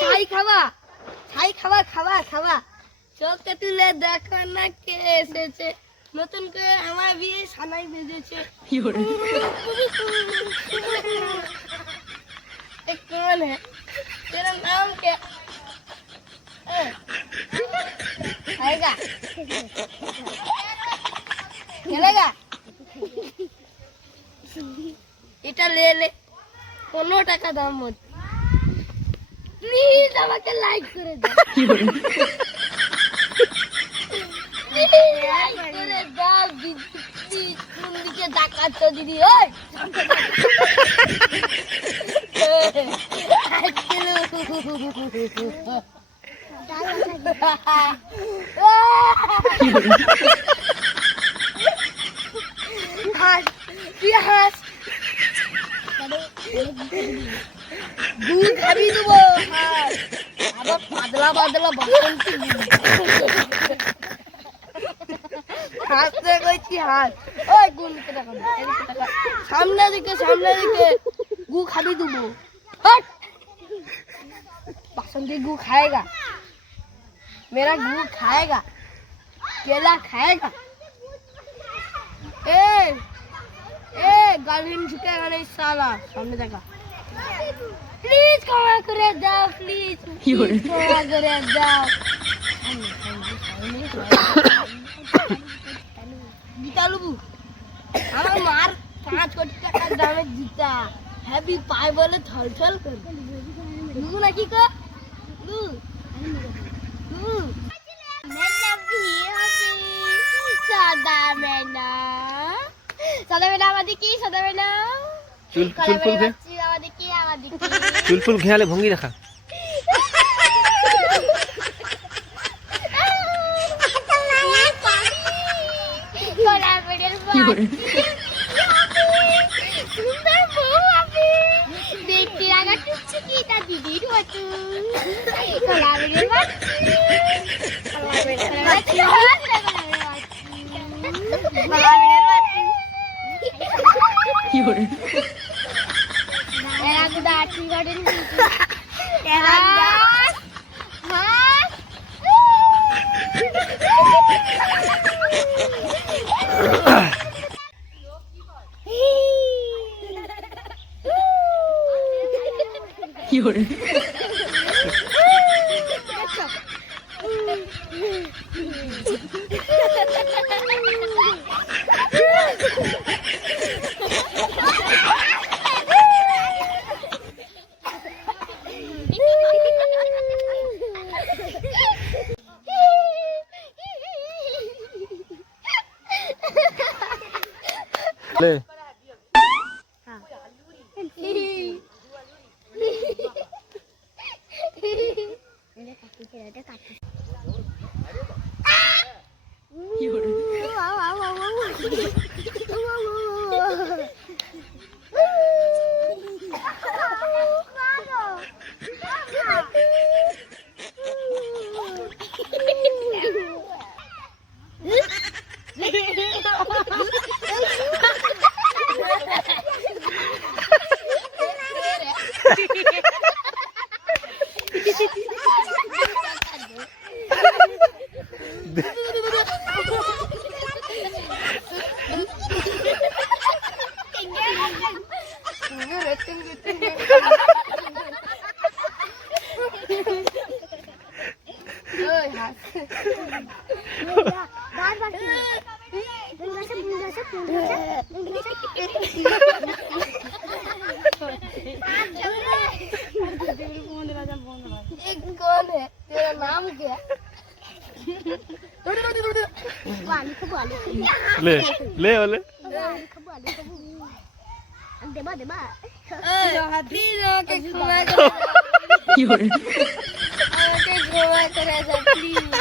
ছাই খাওয়া খাওয়া খাওয়া চোখে তুলে দেখো না কে এসেছে নতুন করে আমার বিয়ে সানাই বেজেছে कौन है तेरा नाम क्या आएगा चलेगा এটা ले ले 15 টাকা দাম মত প্লিজ আমাকে লাইক করে দাও লাইক করে দাও দিদি কোন দিকে তাকাচ্ছ দিদি ওই दूध खाबी देबो আবার পাতলা পাতলা বাসন্তী হাতে কইছি হাত ওই গুণ কেটে সামনে দিকে गू खाबी देबो हट बासंती गू खाएगा मेरा गू खाएगा केला खाएगा ए गर्लफ्रेंड झुकेगा नहीं साला सामने देखा प्लीज क्षमा करे जाओ प्लीज क्षमा करे जाओ गीता लुबू আমার মার 5 কোটি টাকার দামের জুতা हैवी पाए बोले थल कर लू ना की को लू लू मैंने भी सदा मैना আমাদের কি সদা मैना চুল ফুল ঘেয়ালে ভঙ্গি রাখা ले कौन है तेरा नाम क्या ले ले वाले देबा हाथी के घुमा करे प्लीज